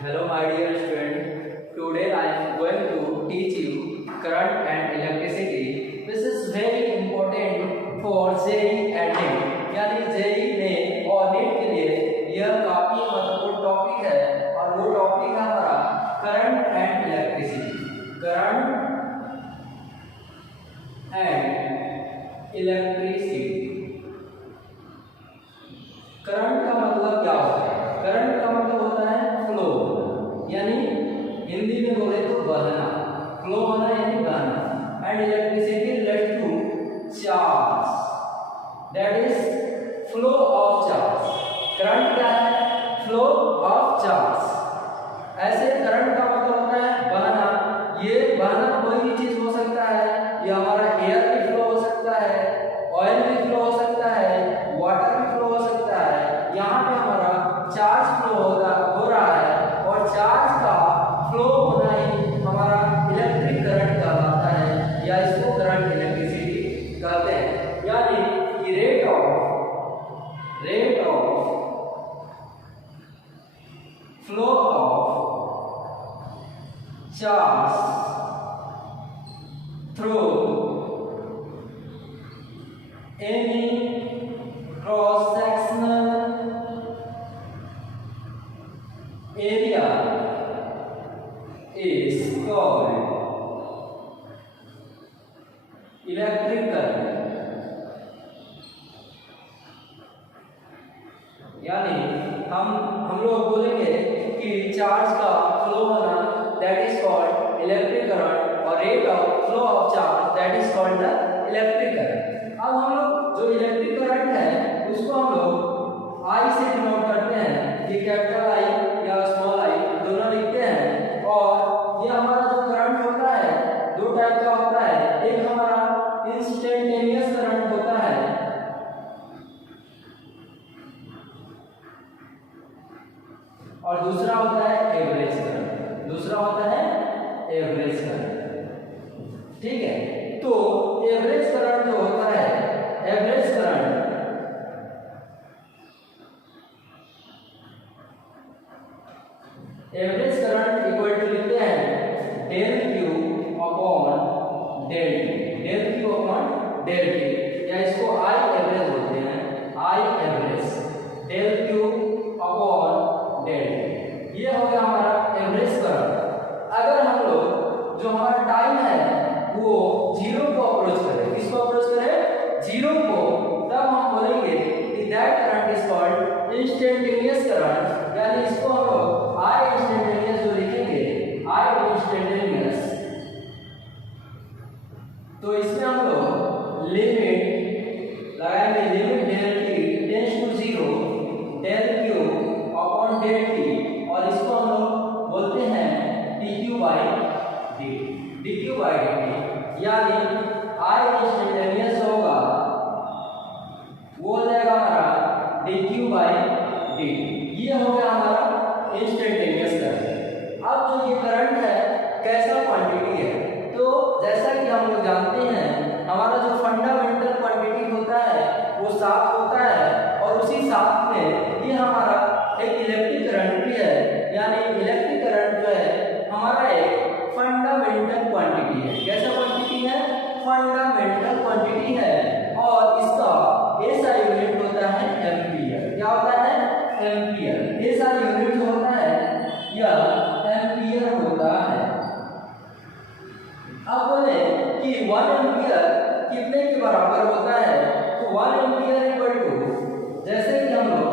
Hello my dear student, today I am going to teach you current and electricity. This is very important for JEE and NEET. यानी JEE में और NEET के लिए यह काफी महत्वपूर्ण टॉपिक है और वो टॉपिक है हमारा current and electricity. Current and electricity. Current का मतलब क्या होता है? करंट का मतलब होता है फ्लो, यानी हिंदी में बोले तो बहना। फ्लो होना यानी बहना। And electricity related to charge, that is flow of charge. Current क्या है? Flow of charge. ऐसे करंट का मतलब होता है बहना। ये बहना कोई भी चीज हो सकता है, ये हमारा एयर भी फ्लो हो सकता है, ऑयल भी फ्लो हो सकता है, वाटर भी फ्लो हो सकता है। यहाँ पे हमारा चार्ज फ्लो हो रहा है और चार्ज का फ्लो होना ही हमारा इलेक्ट्रिक करंट कहलाता है, या इसको करंट इलेक्ट्रिसिटी कहते हैं। यानी कि rate of flow of charge through any cross sectional area is called electric current। यानी हम लोग बोलेंगे कि चार्ज का फ्लो होना that is called electric current और rate of flow of charge that is called the electric current. अब हम लोग जो इलेक्ट्रिक करंट है उसको हम लोग आई से डिनोट करते हैं, ये कैपिटल आई या स्मॉल आई दोनों लिखते हैं। और ये हमारा जो करंट होता है दो टाइप का होता है, एक हमारा इंस्टेंटेनियस करंट होता है और दूसरा होता है एवरेज करंट। दूसरा होता है एवरेज करंट, ठीक है। तो एवरेज करंट जो होता है, एवरेज करंट इक्वल टू लिखते हैं del Q upon del T. Del Q upon del T, या इसको आई एवरेज बोलते हैं, I average del Q upon del T. ये हो गया हमारा एवरेज करंट। अगर हम लोग जो हमारा टाइम है वो जीरो को अप्रोच करें, किसको अप्रोच करें? जीरो को, तब हम बोलेंगे कि that current is called instantaneous current. यानी इसको हम लोग आई इंस्टेंटेनियस जो लिखेंगे, आई इंस्टेंटेनियस। तो इसमें हम लोग लिमिट लगाएंगे, limit del T tends to zero del Q upon del T, और इसको हम लोग बोलते हैं D Q by D, D Q by D. यानी आई इंस्टेंटेनियस होगा वो हो जाएगा हमारा डी क्यू बाई डी। ये हो गया हमारा इंस्टेंटेनियस करंट। अब जो ये करंट है कैसा क्वांटिटी है? तो जैसा कि हम लोग जानते हैं हमारा जो फंडामेंटल क्वांटिटी होता है वो 7 होता है, और उसी 7 में ये हमारा एक इलेक्ट्रिक करंट भी है। यानी इलेक्ट्रिक करंट जो है हमारा एक फंडामेंटल क्वांटिटी है। कैसा क्वांटिटी है? फंडामेंटल क्वांटिटी है, और इसका एसआई यूनिट होता है एम्पीयर। क्या होता है? एम्पीयर। एसआई यूनिट जो होता है यह एम्पीयर होता है। अब बोले कि 1 एम्पीयर कितने के बराबर होता है? तो 1 एम्पीयर इक्वल टू, जैसे कि हम लोग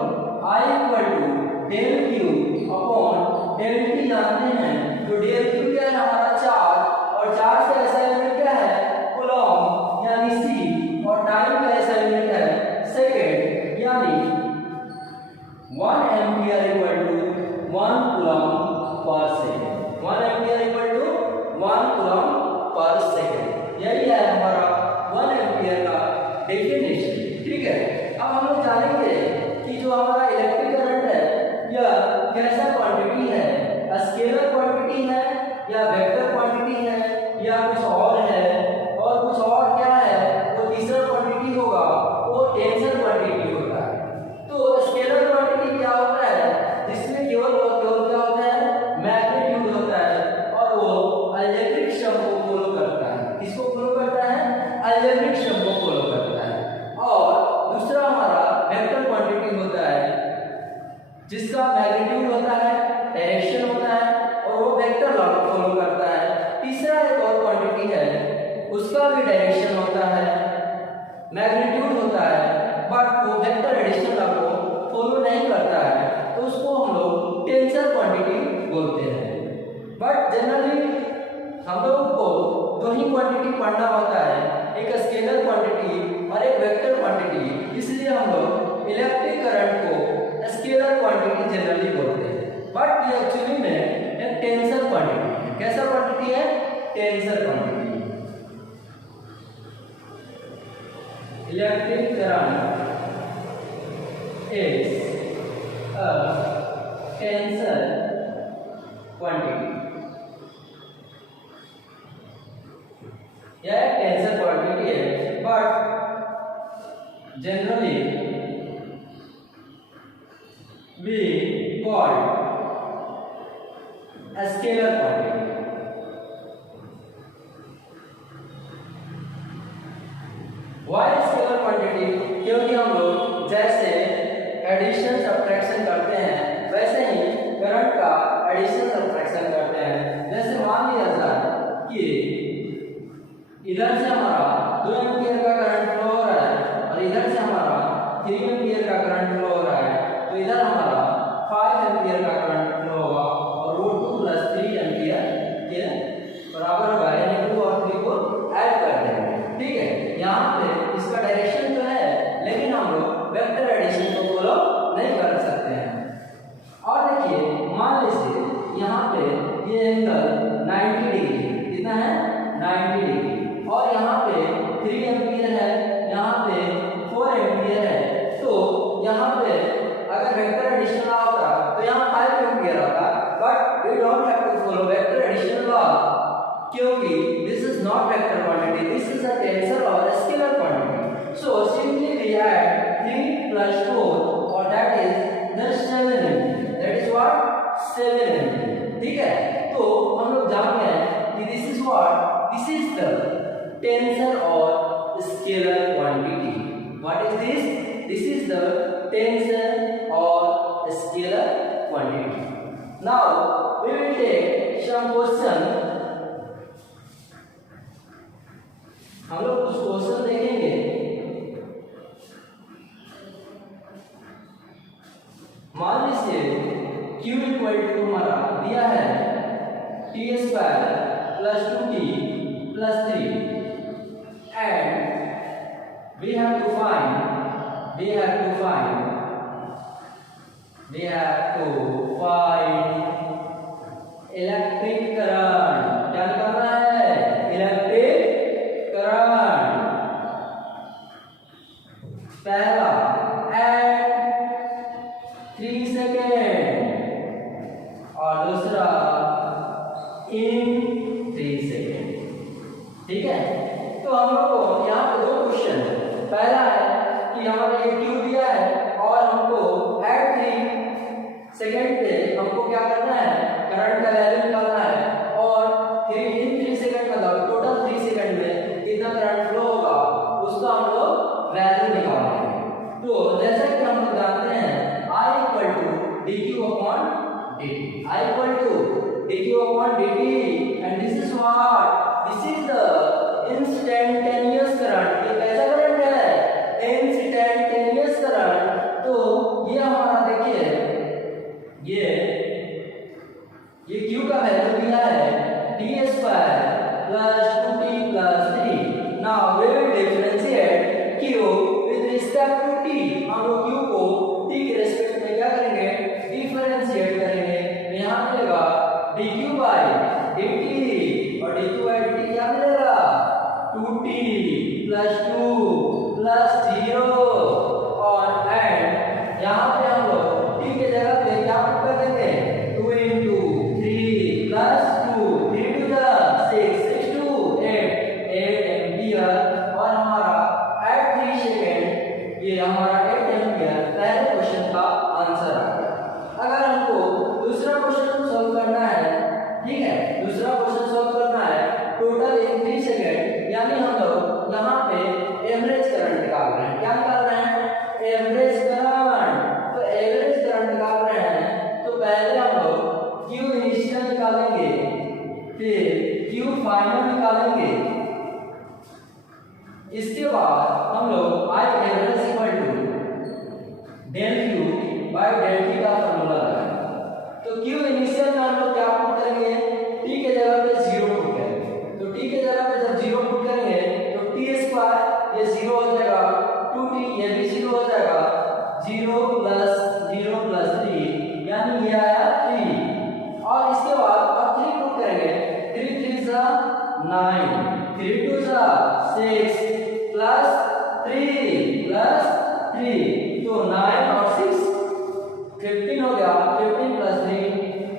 I equal to del Q upon del T जानते हैं। तो डेल क्यू क्या है? हमारा चार्ज, और चार्ज का ऐसा यूनिट क्या है? कूलॉम यानी सी, और टाइम का ऐसा यूनिट है सेकेंड। यानी 1 ampere equal to 1 coulomb per second. 1 ampere equal to 1 coulomb per second. यही है हमारा 1 एम्पीयर का डेफिनेशन, ठीक है। अब हम लोग जानेंगे कि जो हमारा इलेक्ट्रिक करंट है यह कैसा क्वांटिटी है? स्केलर क्वांटिटी है या वेक्टर क्वांटिटी है या कुछ और है? और कुछ और क्या है? वो तीसरा क्वांटिटी होगा, वो टेंसर क्वांटिटी होता है। तो स्केलर क्वांटिटी क्या होता है? जिसमें केवल क्या होता है? मैग्नीट्यूड होता है, डायरेक्शन होता है और वो वेक्टर लॉ को फॉलो करता है। तीसरा एक और क्वांटिटी है, उसका भी डायरेक्शन होता है, मैग्नीट्यूड होता है, बट वो वेक्टर एडिशन लॉ को फॉलो नहीं करता है, तो उसको हम लोग टेंसर क्वांटिटी बोलते हैं। बट जनरली हम लोग को दो ही क्वांटिटी पढ़ना होता है, एक स्केलर क्वांटिटी और एक वेक्टर क्वांटिटी, इसलिए हम लोग इलेक्ट्रिक करंट को स्केलर क्वांटिटी जनरली बोलते हैं। बट ये एक्चुअली में एक टेंसर क्वांटिटी है। कैसा क्वांटिटी है? Tensor quantity. Electric current is a tensor quantity। यह एक टेंसर क्वांटिटी है, but generally we call a scalar quantity। Why scalar quantity? क्योंकि हम लोग जैसे एडिशन सब्ट्रैक्शन करते हैं वैसे ही करंट का एडिशन सब्ट्रैक्शन करते हैं। जैसे मान लिया जाए कि इधर से हमारा 2 एम्पीयर का करंट फ्लो हो रहा है और इधर से हमारा 3 एम्पीयर का करंट फ्लो हो रहा है, तो इधर हमारा 5 एम्पीयर का करंट फ्लो होगा और वो 2 + 3 एम्पीयर के बराबर होगा, यानी 2 और 3 को ऐड कर देंगे। ठीक है, यहाँ पे इसका डायरेक्शन तो है, लेकिन हम लोग वेक्टर एडिशन को फॉलो नहीं कर सकते हैं। और देखिए मान लीजिए यहाँ पे ये एंगल 90 डिग्री, कितना है? 90 डिग्री, और यहाँ पे 3 एम्पीयर है, यहाँ पे 4 एम्पीयर है, तो यहाँ पे अगर वेक्टर एडिशन लॉ होता तो यहाँ 5 एम्पीयर आता, but we don't have to follow vector addition law क्योंकि this is not vector quantity, this is a tensor और scalar quantity. So simply we add 3 + 4 और that is the 7 ampere. That is what? 7 ampere. ठीक है, तो हम लोग जानते हैं कि this is what? This is the tensor और scalar quantity. What is this? This is the tensor और scalar quantity. Now we will take some question. हम लोग कुछ क्वेश्चन देखेंगे। मान लीजिए Q = हमारा दिया है t² + 2t + 3 and we have to find electric current. क्या निकालना है? Electric current. पहला एट 3 सेकेंड और दूसरा इन 3 सेकेंड। ठीक है, तो हम लोग को यहाँ पे 2 क्वेश्चन है। पहला है कि हमारा ये क्यू दिया है और हमको एट 3 सेकेंड पे हमको क्या करना है? करंट का वैल्यू निकालना है, और 3 सेकेंड मतलब टोटल 3 सेकेंड में कितना करंट फ्लो होगा उसका हम लोग वैल्यू निकालेंगे। तो जैसा कि हम लोग जानते हैं I = dq/dt, I = dq/dt, and this is what? This is the instantaneous current। ये कैसा करंट है? Instantaneous current. तो ये हमारा देखिए ये Q का वैल्यू दिया है t² + 2t + 3। Now we will differentiate Q with respect to t। हम लोग Q को t के रिस्पेक्ट में क्या करेंगे? डिफरेंशिएट करेंगे। यहाँ मिलेगा dq/dt और dq/dt क्या मिलेगा? 2t + 2 + 0 और एंड यहाँ पे हम लोग t के जगह पे क्या पुट कर देंगे? 2 × 3 + 2 3 to the 6 6 to 8 एम्पीयर, और हमारा एट 3 सेकेंड ये हमारा 8 एम्पीयर पहले क्वेश्चन का आंसर आ गया। अगर हमको दूसरा क्वेश्चन सॉल्व करना है, ठीक है, दूसरा क्वेश्चन सॉल्व करना है टोटल इन 3 सेकेंड, यानी हम लोग यहाँ पे एवरेज करंट निकाल रहे हैं। फिर क्यू फाइनल निकालेंगे। इसके बाद हम लोग I average equal to del Q by del T का फॉर्मूला लगाएंगे। तो क्यू इनिशियल में हम लोग क्या पुट करेंगे, टी के जगह पे 0 पुट करेंगे। तो टी के जगह पे जब 0 पुट करेंगे तो टी स्क्वायर ये 0 हो जाएगा, 2t ये भी 0 हो जाएगा, 0 प्लस 0 प्लस 3 यानी ये आया 3। और इसके बाद अब 3 पुट करेंगे, 3 3 जा 9, 3 2 जा 6 प्लस 3 तो 9 और 6 15 हो गया, 15 प्लस 3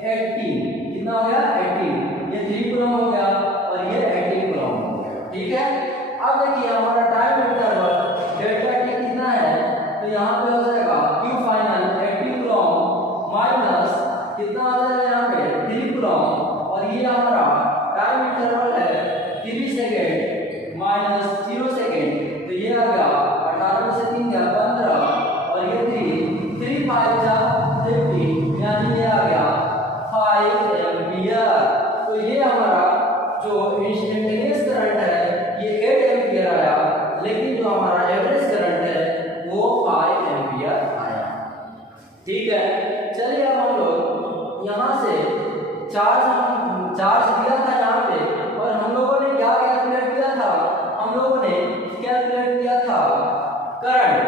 18। कितना हो गया 18। ये 3 कूलम हो गया और ये 18 कूलम हो गया। ठीक है, अब देखिए हमारा टाइम इंटरवल डेल्टा टी कितना है, तो यहाँ पे हो जाएगा क्यू फाइनल 80 कूलम माइनस कितना हो जाएगा यहाँ पे 3 कूलम, और ये हमारा टाइम इंटरवल है 3 सेकेंड माइनस 0 सेकेंड, तो ये आ गया 18 से 3 गया 15 और ये 3 5 जा 50 यानी ये आ गया 5 एम्पियर। तो ये हमारा जो इंस्टेंटेनियस करंट है ये 8 एम्पियर आया, लेकिन जो हमारा एवरेज करंट है वो 5 एम्पियर आया। ठीक है, चलिए अब हम लोग यहाँ से चार्ज दिया था यहाँ पे, और हम लोगों ने क्या कैलकुलेट किया था, हम लोगों ने कैलकुलेट किया था करंट,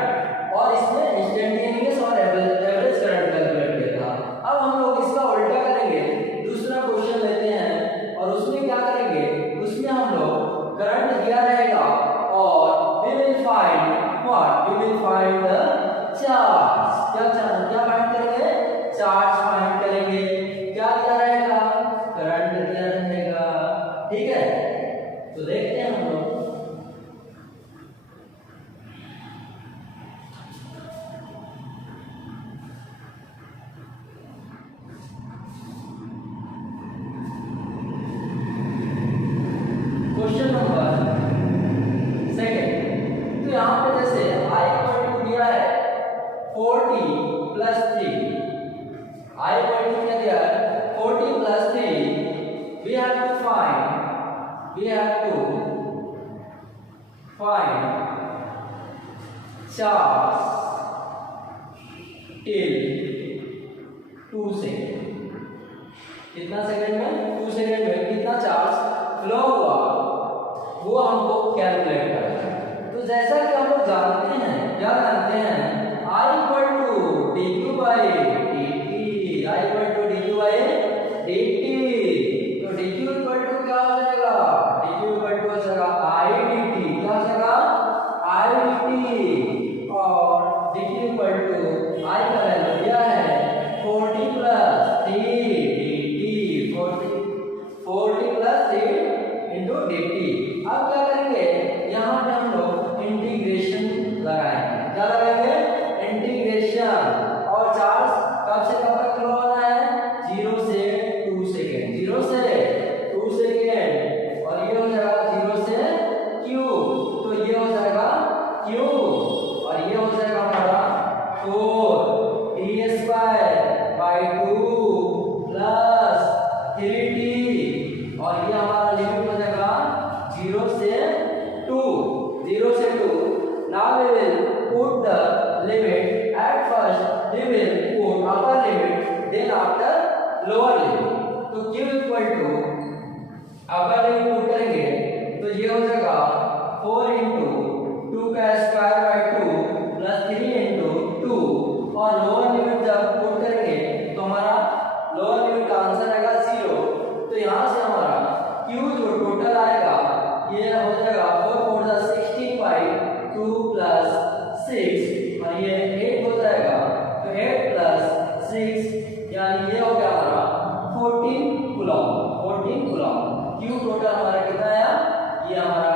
और इसमें इंस्टेंटेनियस और एवरेज करंट कैलकुलेट किया था। अब हम लोग इसका उल्टा करेंगे, दूसरा क्वेश्चन लेते हैं और उसमें क्या करेंगे, उसमें हम लोग करंट दिया रहेगा और we will find the charge। क्या फाइंड करेंगे, चार्ज फाइंड करेंगे। क्या दिया रहेगा, करंट दिया रहेगा। ठीक है, तो देखते हैं हम लोग। क्वेश्चन नंबर सेकंड, तो यहाँ पे जैसे I इक्वल टू दिया है 40 प्लस 3, I इक्वल टू क्या दिया है 40 plus 3, we have to find charge till 2 second. कितना सेकंड में, 2 सेकंड में कितना चार्ज फ्लो हुआ वो हमको कैलकुलेट करना है। तो जैसा कि हम लोग जानते हैं, क्या जानते हैं, I equal to dq by dt, I equal to dq by dt। तो dq इक्वल टू क्या हो जाएगा, dq इक्वल टू हो जाएगा I dt, क्या हो जाएगा I dt, और dq इक्वल टू I का वैल्यू क्या है 40 plus 3 dt, 40 plus 3 into dt। अब क्या करेंगे, यहाँ पे हम लोग इंटीग्रेशन लगाएंगे। क्या लगाएंगे, इंटीग्रेशन। और चार्ज कब से कब तक फ्लो होना है, 0 से 2 सेकेंड, 0 से 2 सेकेंड, और ये हो जाएगा 0 से q, तो ये हो जाएगा q, और ये हो जाएगा हमारा 4 t square by 2 plus 3t, और ये हमारा लिमिट हो जाएगा 0 से 2, 0 से 2। Now we will put the limit. At first we will put upper limit, then after lower limit. तो q equal to upper limit put करेंगे तो ये हो जाएगा 4 इंटू 2 का स्क्वायर बाई 2 प्लस 3 इंटू 2, और लोअर लिमिट जब पुट करेंगे तो हमारा लोअर लिमिट का आंसर आएगा 0। तो यहाँ से हमारा q जो टोटल आएगा ये हो जाएगा 4 4 16 बाई 2 प्लस 6, और ये 8 हो जाएगा, तो 8 प्लस 6 यानी ये हो गया हमारा 14 कूलम। q टोटल हमारा कितना आया, ये हमारा